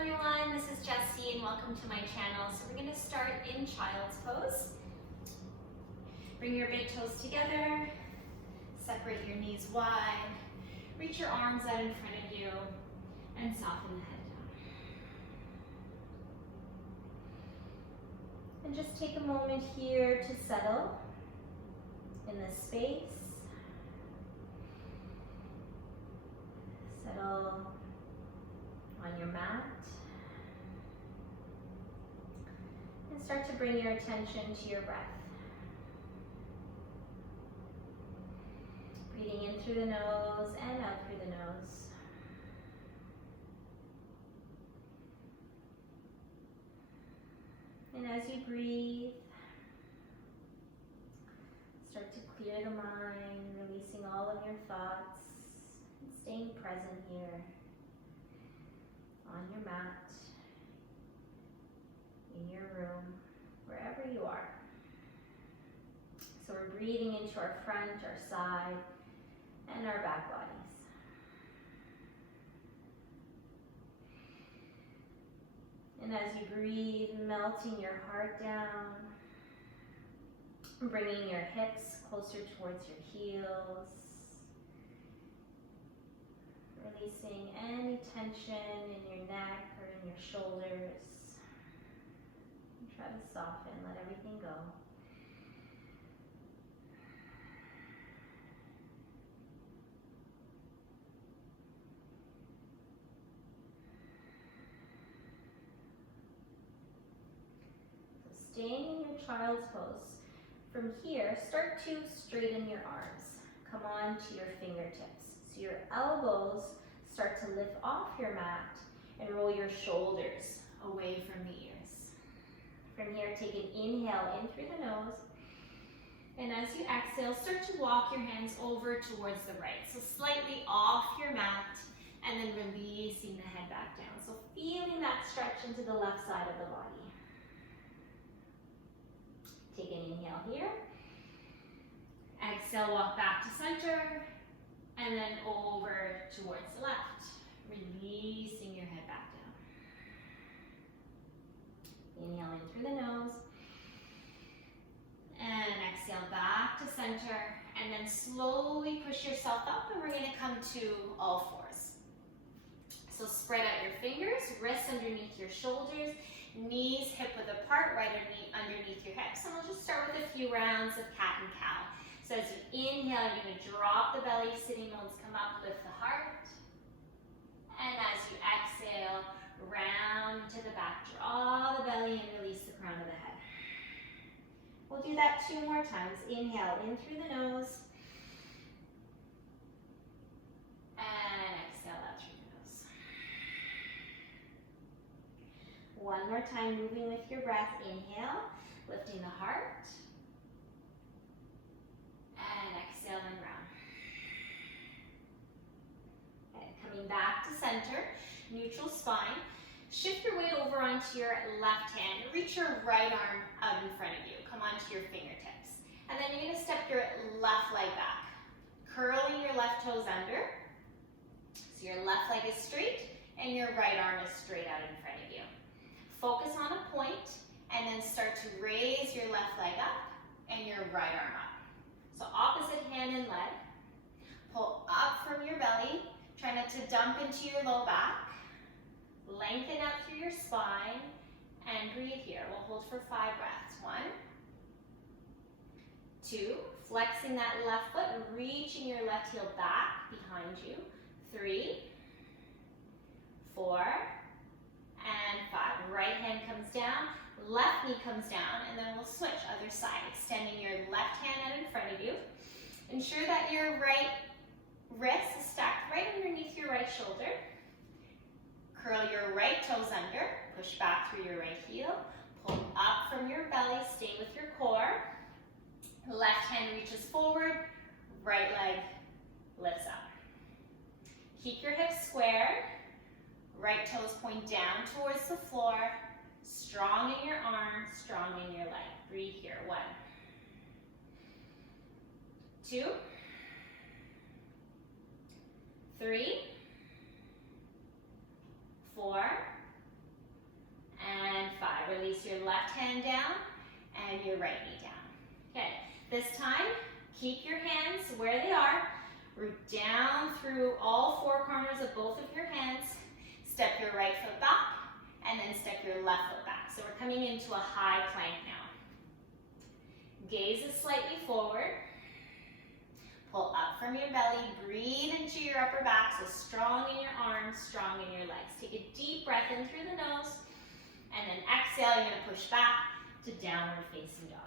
everyone, this is Jessie and welcome to my channel. So we're going to start in child's pose. Bring your big toes together, separate your knees wide, reach your arms out in front of you, and soften the head down. And just take a moment here to settle in this space. Settle on your mat. And start to bring your attention to your breath. Breathing in through the nose and out through the nose. And as you breathe, start to clear the mind, releasing all of your thoughts, and staying present here on your mat, in your room, wherever you are. So we're breathing into our front, our side, and our back bodies. And as you breathe, melting your heart down, bringing your hips closer towards your heels, releasing any tension in your neck or in your shoulders. And try to soften, let everything go. Staying in your child's pose. From here, start to straighten your arms. Come on to your fingertips. So your elbows start to lift off your mat and roll your shoulders away from the ears. From here, take an inhale in through the nose. And as you exhale, start to walk your hands over towards the right. So slightly off your mat and then releasing the head back down. So feeling that stretch into the left side of the body. Take an inhale here. Exhale, walk back to center. And then over towards the left. Releasing your head back down. Inhale in through the nose. And exhale back to center. And then slowly push yourself up and we're going to come to all fours. So spread out your fingers, wrists underneath your shoulders. Knees hip width apart, right underneath your hips. And we'll just start with a few rounds of cat and cow. So as you inhale, you're going to drop the belly, sitting bones come up, lift the heart. And as you exhale, round to the back, draw the belly and release the crown of the head. We'll do that 2 more times. Inhale in through the nose. And exhale out through the nose. One more time, moving with your breath. Inhale, lifting the heart. And exhale and round. And coming back to center, neutral spine. Shift your weight over onto your left hand. Reach your right arm out in front of you. Come onto your fingertips. And then you're going to step your left leg back. Curling your left toes under. So your left leg is straight and your right arm is straight out in front of you. Focus on a point and then start to raise your left leg up and your right arm up. So opposite hand and leg. Pull up from your belly. Try not to dump into your low back. Lengthen out through your spine and breathe here. We'll hold for 5 breaths. 1, 2, flexing that left foot and reaching your left heel back behind you. 3, 4, and 5. Right hand comes down, left knee comes down, and then we'll switch other side, extending your left hand out in front of you. Ensure that your right wrist is stacked right underneath your right shoulder. Curl your right toes under, push back through your right heel, pull up from your belly, stay with your core. Left hand reaches forward, right leg lifts up. Keep your hips square. Right toes point down towards the floor. Strong in your arms, strong in your leg. Breathe here. 1, 2, 3, 4, release your left hand down and your right knee down. Okay, this time, keep your hands where they are. Root down through all four corners of both of your hands. Step your right foot back, and then step your left foot back. So we're coming into a high plank now. Gaze is slightly forward. Pull up from your belly, breathe into your upper back, so strong in your arms, strong in your legs. Take a deep breath in through the nose, and then exhale, you're gonna push back to downward facing dog.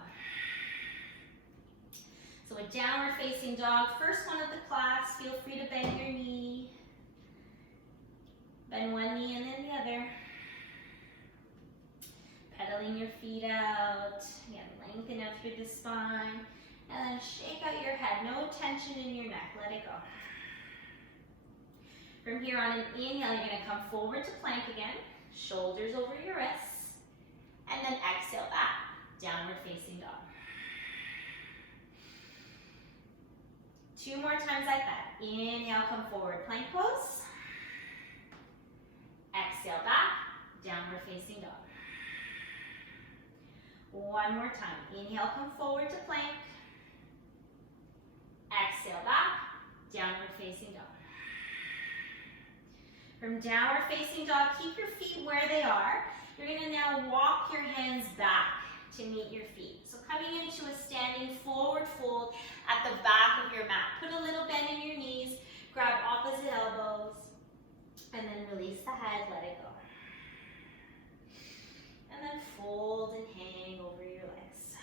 So a downward facing dog, first one of the class, feel free to bend your knee. Bend one knee and then the other. Pedaling your feet out, again, lengthen out through the spine. And then shake out your head, no tension in your neck, let it go. From here on an inhale, you're gonna come forward to plank again, shoulders over your wrists, and then exhale back, downward facing dog. 2 more times like that. Inhale, come forward, plank pose. Exhale back, downward facing dog. 1 more time. Inhale, come forward to plank. Exhale back, downward facing dog. From downward facing dog, keep your feet where they are. You're gonna now walk your hands back to meet your feet. So coming into a standing forward fold at the back of your mat. Put a little bend in your knees, grab opposite elbows, and then release the head, let it go. And then fold and hang over your legs.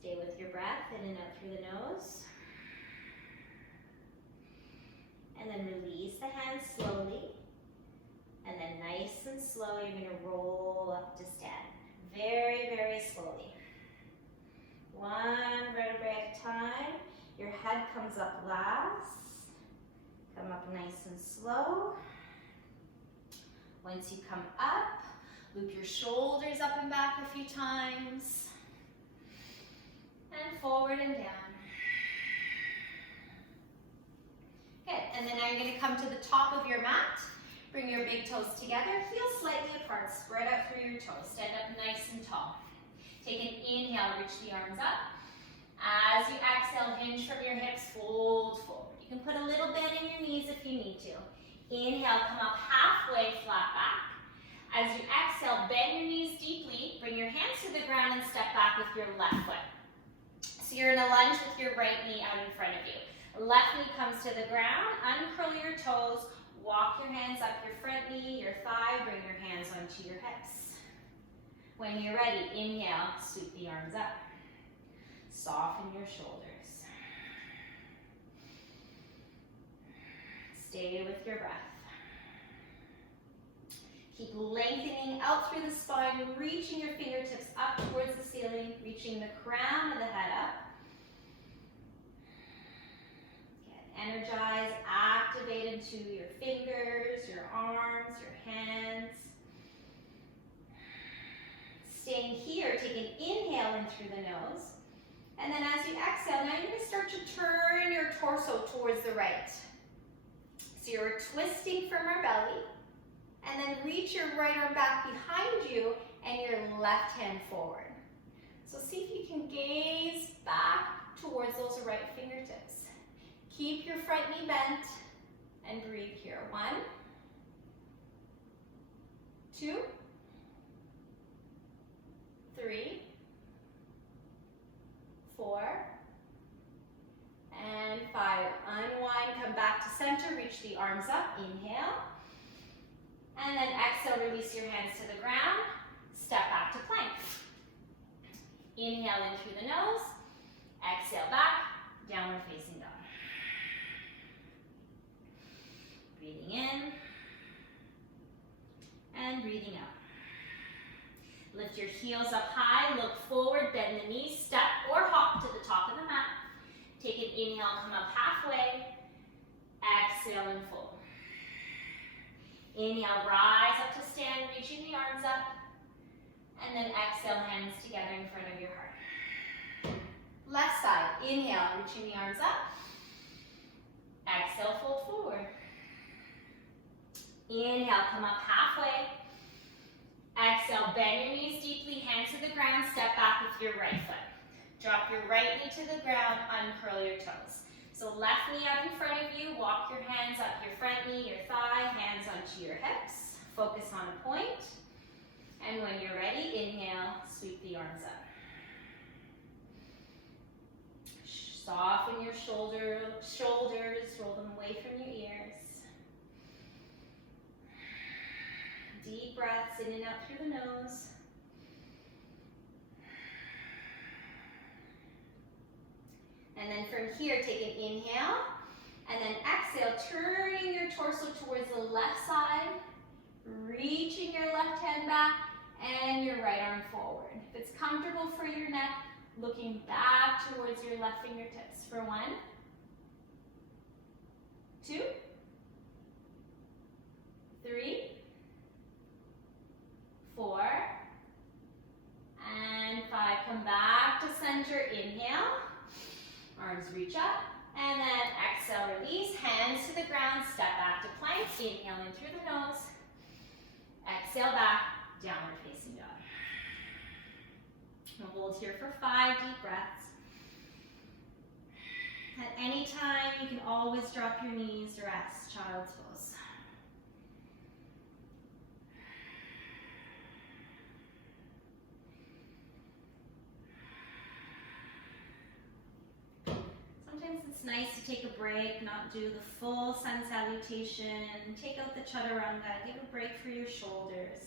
Stay with your breath in and out through the nose. And then release the hands slowly. And then nice and slow, you're gonna roll up to stand. Very, very slowly. 1 vertebrae at a time. Your head comes up last. Come up nice and slow. Once you come up, loop your shoulders up and back a few times. And forward and down. Good, and then now you're gonna come to the top of your mat. Bring your big toes together, heels slightly apart, spread out through your toes. Stand up nice and tall. Take an inhale, reach the arms up. As you exhale, hinge from your hips, fold forward. You can put a little bend in your knees if you need to. Inhale, come up halfway, flat back. As you exhale, bend your knees deeply, bring your hands to the ground and step back with your left foot. So you're in a lunge with your right knee out in front of you. Left knee comes to the ground, uncurl your toes, walk your hands up your front knee, your thigh, bring your hands onto your hips. When you're ready, inhale, sweep the arms up. Soften your shoulders. Stay with your breath. Keep lengthening out through the spine, reaching your fingertips up towards the ceiling, reaching the crown of the head up. Energize, activate into your fingers, your arms, your hands. Staying here, take an inhale in through the nose. And then as you exhale, now you're going to start to turn your torso towards the right. So you're twisting from our belly. And then reach your right arm back behind you and your left hand forward. So see if you can gaze back towards those right fingertips. Keep your front knee bent and breathe here. 1, 2, 3, 4, and 5. Unwind, come back to center, reach the arms up, inhale. And then exhale, release your hands to the ground, step back to plank. Inhale in through the nose, exhale back, downward facing dog. Breathing in and breathing out. Lift your heels up high, look forward, bend the knees, step or hop to the top of the mat. Take an inhale, come up halfway. Exhale and fold. Inhale, rise up to stand, reaching the arms up. And then exhale, hands together in front of your heart. Left side, inhale, reaching the arms up. Exhale, fold forward. Inhale, come up halfway. Exhale, bend your knees deeply, hands to the ground, step back with your right foot. Drop your right knee to the ground, uncurl your toes. So left knee up in front of you, walk your hands up your front knee, your thigh, hands onto your hips. Focus on a point. And when you're ready, inhale, sweep the arms up. Soften your shoulders, roll them away from your ears. Deep breaths in and out through the nose. And then from here, take an inhale, and then exhale, turning your torso towards the left side, reaching your left hand back, and your right arm forward. If it's comfortable for your neck, looking back towards your left fingertips for 1, 2, 3, 4, and 5. Come back to center, inhale. Arms reach up, and then exhale, release, hands to the ground, step back to plank, inhale in through the nose, exhale back, downward facing dog. We'll hold here for 5 deep breaths. At any time, you can always drop your knees, rest, child's pose. Sometimes it's nice to take a break, not do the full sun salutation, take out the Chaturanga, give a break for your shoulders.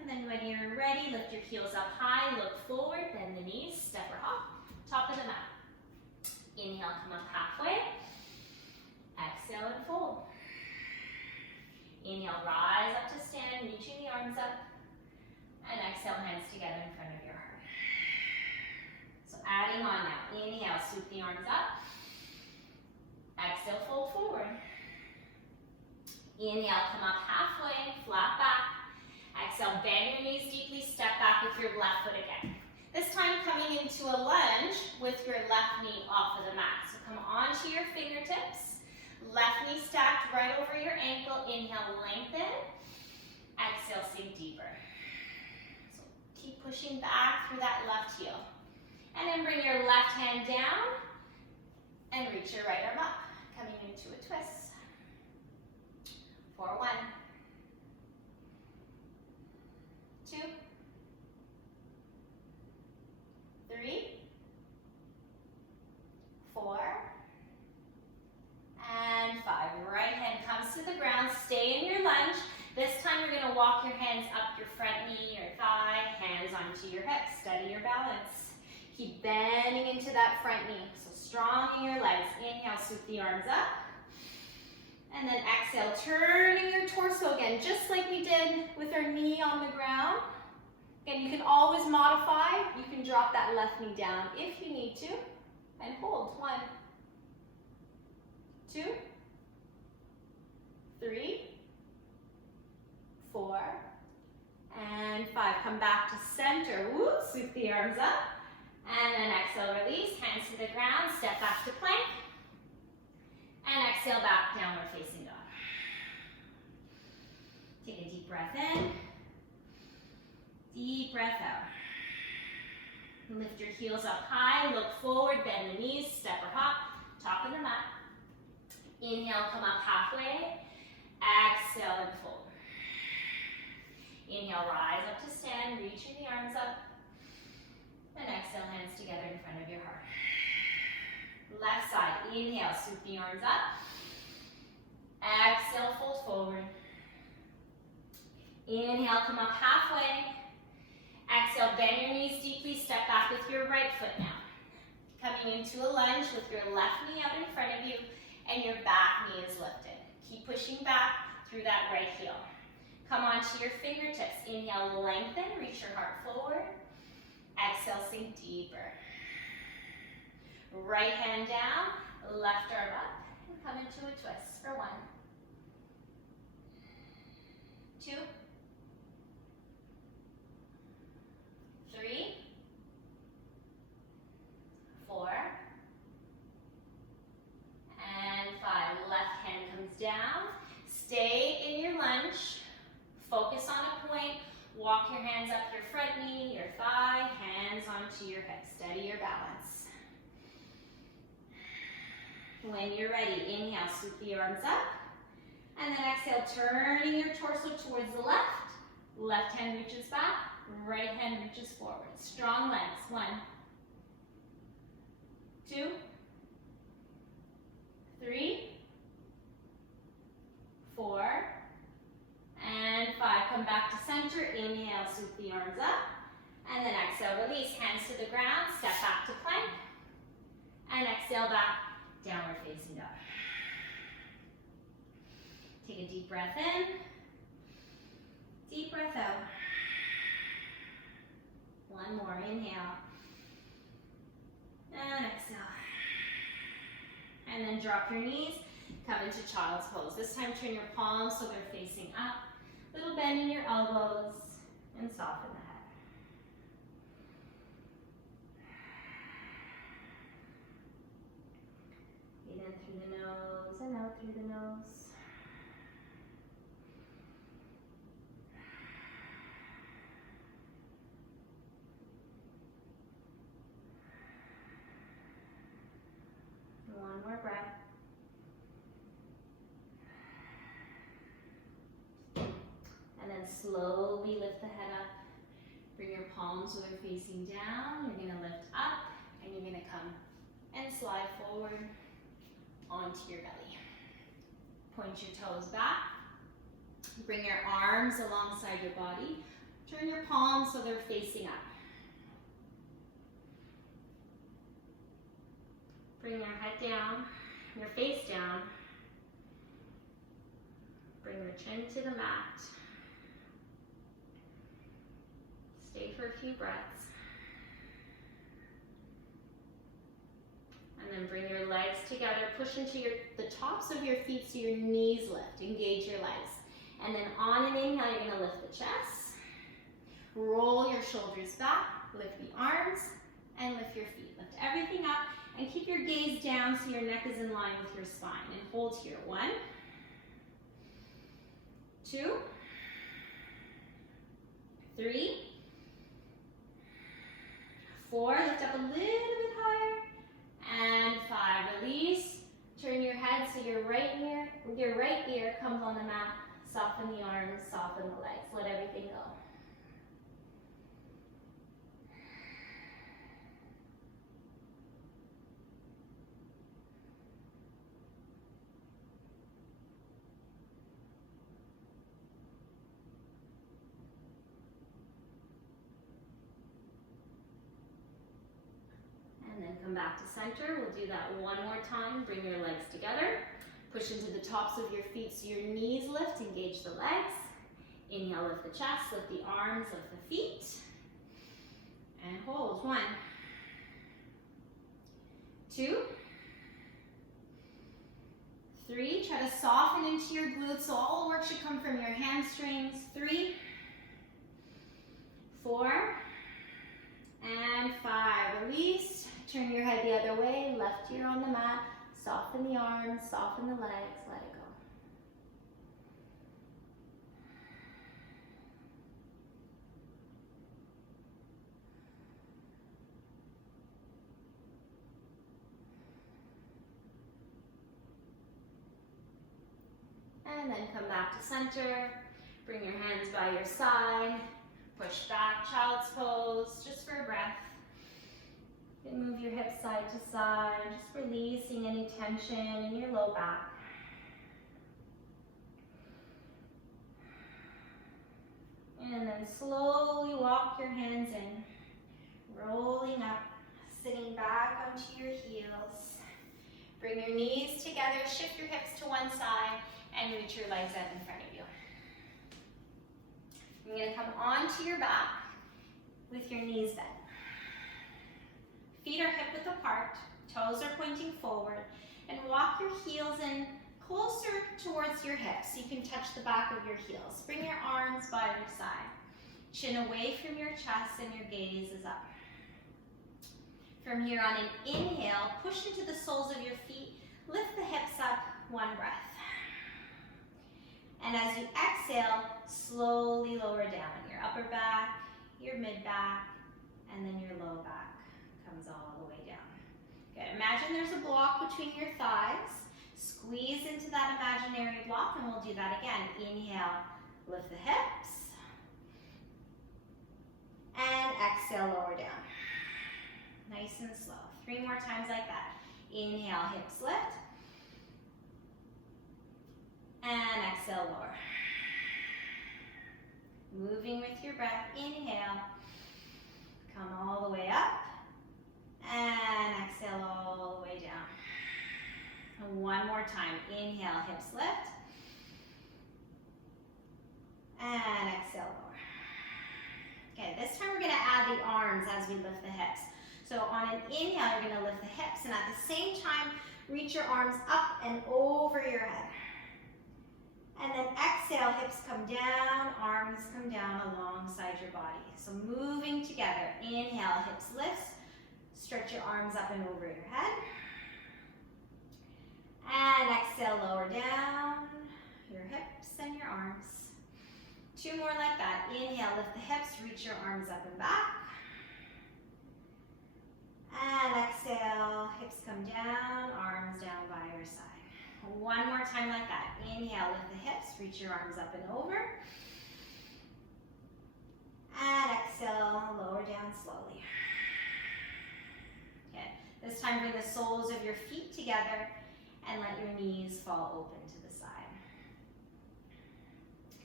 And then when you're ready, lift your heels up high, look forward, bend the knees, step or hop, top of the mat. Inhale, come up halfway. Exhale and fold. Inhale, rise up to stand, reaching the arms up. And exhale, hands together in front of your heart. So adding on now. Inhale, sweep the arms up. Exhale, fold forward. Inhale, come up halfway, flat back. Exhale, bend your knees deeply, step back with your left foot again. This time coming into a lunge with your left knee off of the mat. So come onto your fingertips, left knee stacked right over your ankle. Inhale, lengthen. Exhale, sink deeper. So keep pushing back through that left heel. And then bring your left hand down and reach your right arm up, coming into a twist. For 1, 2, 3, 4, and 5. Right hand comes to the ground. Stay in your lunge. This time you're going to walk your hands up your front knee, your thigh, hands onto your hips. Steady your balance. Keep bending into that front knee. So strong in your legs. Inhale, sweep the arms up. And then exhale, turning your torso again, just like we did with our knee on the ground. Again, you can always modify. You can drop that left knee down if you need to. And hold. 1, 2, 3, 4, and 5. Come back to center. Woo, sweep the arms up. And then exhale, release. Hands to the ground. Step back to plank. And exhale back, downward facing dog. Take a deep breath in. Deep breath out. Lift your heels up high, look forward, bend the knees, step or hop, top of the mat. Inhale, come up halfway. Exhale and fold. Inhale, rise up to stand, reaching the arms up. And exhale, hands together in front of your heart. Left side, inhale, sweep the arms up. Exhale, fold forward. Inhale, come up halfway. Exhale, bend your knees deeply, step back with your right foot now. Coming into a lunge with your left knee out in front of you and your back knee is lifted. Keep pushing back through that right heel. Come onto your fingertips. Inhale, lengthen, reach your heart forward. Exhale, sink deeper. Right hand down, left arm up, and come into a twist for 1, 2, 3, 4, and 5. Left Walk your hands up your front knee, your thigh, hands onto your hips. Steady your balance. When you're ready, inhale, sweep the arms up. And then exhale, turning your torso towards the left. Left hand reaches back, right hand reaches forward. Strong legs. 1, 2, 3, 4, and 5. Come back to center. Inhale, sweep the arms up. And then exhale, release. Hands to the ground. Step back to plank. And exhale back, downward facing dog. Take a deep breath in. Deep breath out. One more. Inhale. And exhale. And then drop your knees. Come into child's pose. This time turn your palms so they're facing up. Little bend in your elbows and soften the head. Breathe in through the nose and out through the nose. One more breath. And then slowly lift the head up. Bring your palms so they're facing down. You're going to lift up and you're going to come and slide forward onto your belly. Point your toes back. Bring your arms alongside your body. Turn your palms so they're facing up. Bring your head down, your face down. Bring your chin to the mat. Stay for a few breaths. And then bring your legs together. Push into the tops of your feet so your knees lift. Engage your legs. And then on an inhale, you're going to lift the chest. Roll your shoulders back. Lift the arms and lift your feet. Lift everything up. And keep your gaze down so your neck is in line with your spine. And hold here. 1, 2, 3, 4. Lift up a little bit higher. And 5. Release. Turn your head so your right ear comes on the mat. Soften the arms, soften the legs. Let everything go. And then come back to center. We'll do that one more time. Bring your legs together. Push into the tops of your feet so your knees lift. Engage the legs. Inhale, lift the chest, lift the arms, lift the feet. And hold. 1, 2, 3. Try to soften into your glutes so all the work should come from your hamstrings. 3, 4, and 5. Release. Turn your head the other way. Left ear on the mat. Soften the arms, soften the legs. Let it go. And then come back to center. Bring your hands by your side. Push back, child's pose, just for a breath. And move your hips side to side, just releasing any tension in your low back. And then slowly walk your hands in, rolling up, sitting back onto your heels. Bring your knees together, shift your hips to one side, and reach your legs up in front of you. You're going to come onto your back with your knees bent. Feet are hip width apart, toes are pointing forward, and walk your heels in closer towards your hips so you can touch the back of your heels. Bring your arms by your side. Chin away from your chest and your gaze is up. From here on an inhale, push into the soles of your feet, lift the hips up, one breath. And as you exhale, slowly lower down. You're upper back, your mid back, and then your low back comes all the way down. Good. Imagine there's a block between your thighs. Squeeze into that imaginary block, and we'll do that again. Inhale, lift the hips. And exhale, lower down. Nice and slow. 3 more times like that. Inhale, hips lift. And exhale, lower. Moving with your breath. Inhale. Come all the way up. And exhale all the way down. And 1 more time. Inhale, hips lift. And exhale, lower. Okay, this time we're going to add the arms as we lift the hips. So on an inhale, you're going to lift the hips, and at the same time, reach your arms up and over your head. And then exhale, hips come down, arms come down alongside your body. So moving together. Inhale, hips lifts. Stretch your arms up and over your head. And exhale, lower down your hips and your arms. 2 more like that. Inhale, lift the hips, reach your arms up and back. And exhale, hips come down, arms down by your side. 1 more time like that. Inhale, lift the hips, reach your arms up and over. And exhale, lower down slowly. Okay, this time bring the soles of your feet together and let your knees fall open to the side.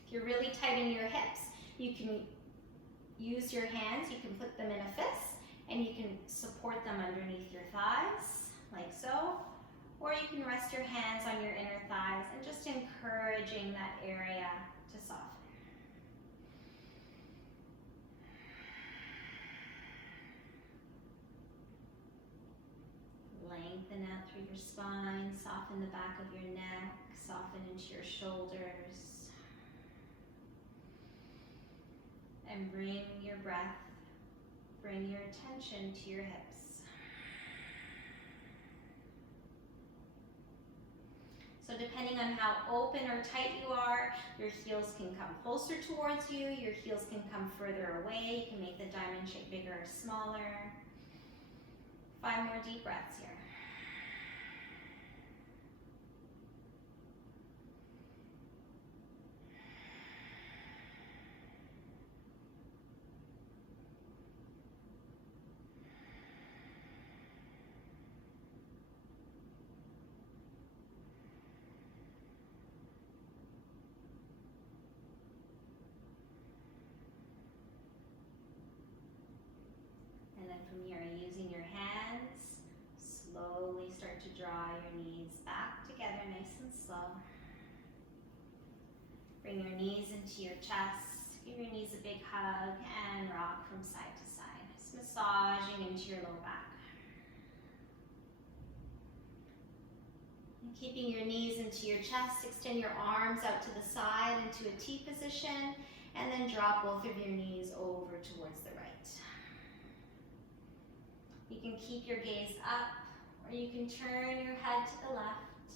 If you're really tight in your hips, you can use your hands, you can put them in a fist, and you can support them underneath your thighs, like so. Or you can rest your hands on your inner thighs and just encouraging that area to soften. Lengthen out through your spine, soften the back of your neck, soften into your shoulders. And bring your breath, bring your attention to your hips. So depending on how open or tight you are, your heels can come closer towards you, your heels can come further away. You can make the diamond shape bigger or smaller. 5 more deep breaths here. From here, using your hands, slowly start to draw your knees back together, nice and slow. Bring your knees into your chest, give your knees a big hug, and rock from side to side. Just massaging into your low back. And keeping your knees into your chest, extend your arms out to the side into a T position, and then drop both of your knees over towards the right. You can keep your gaze up, or you can turn your head to the left,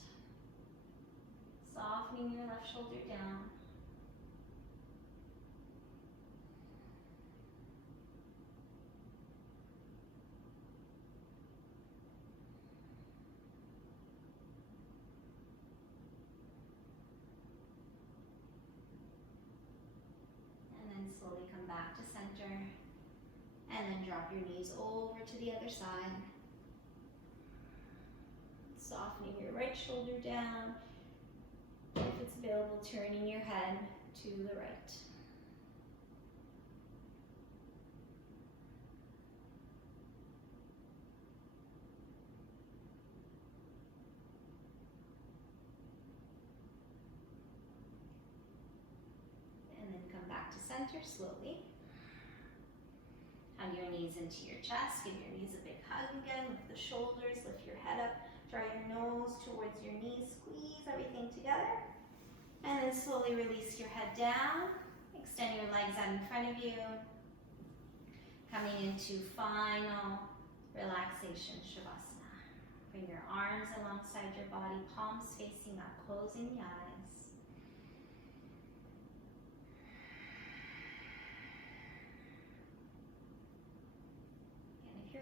softening your left shoulder down. And then slowly come back to center. And then drop your knees over to the other side. Softening your right shoulder down. If it's available, turning your head to the right. And then come back to center slowly. Hug your knees into your chest, give your knees a big hug again, lift the shoulders, lift your head up, draw your nose towards your knees, squeeze everything together, and then slowly release your head down, extend your legs out in front of you, coming into final relaxation, Shavasana. Bring your arms alongside your body, palms facing up, closing the eyes.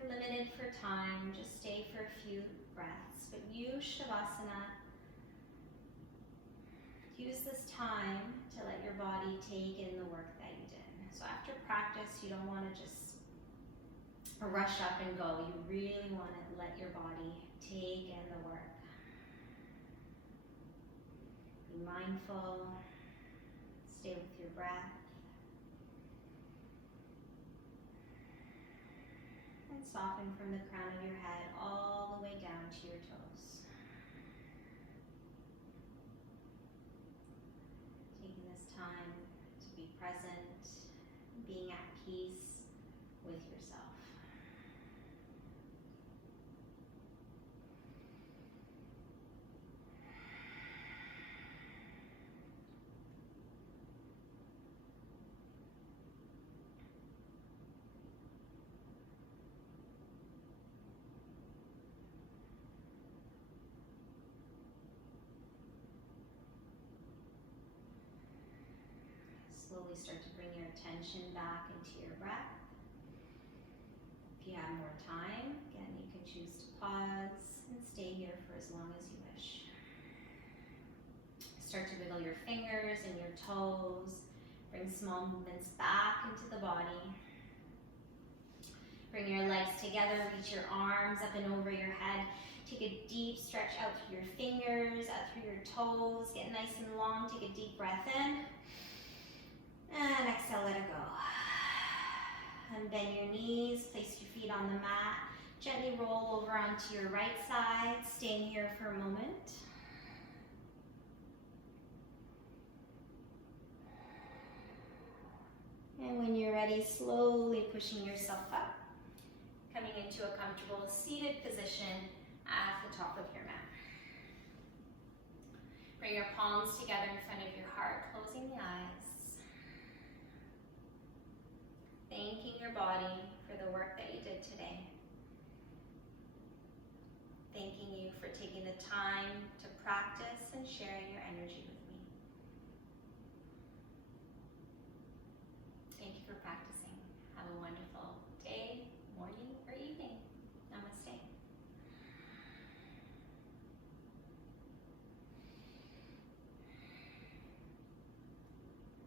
you're limited for time, just stay for a few breaths. But use Shavasana. Use this time to let your body take in the work that you did. So after practice, you don't want to just rush up and go. You really want to let your body take in the work. Be mindful. Stay with your breath. And soften from the crown of your head all the way down to your toes. Taking this time to be present, being at peace with yourself. Slowly start to bring your attention back into your breath. If you have more time, again, you can choose to pause and stay here for as long as you wish. Start to wiggle your fingers and your toes. Bring small movements back into the body. Bring your legs together, reach your arms up and over your head. Take a deep stretch out through your fingers, out through your toes. Get nice and long, take a deep breath in. And exhale, let it go. Unbend your knees, place your feet on the mat. Gently roll over onto your right side, staying here for a moment. And when you're ready, slowly pushing yourself up, coming into a comfortable seated position at the top of your mat. Bring your palms together in front of your heart, closing the eyes. Thanking your body for the work that you did today. Thanking you for taking the time to practice and sharing your energy with me.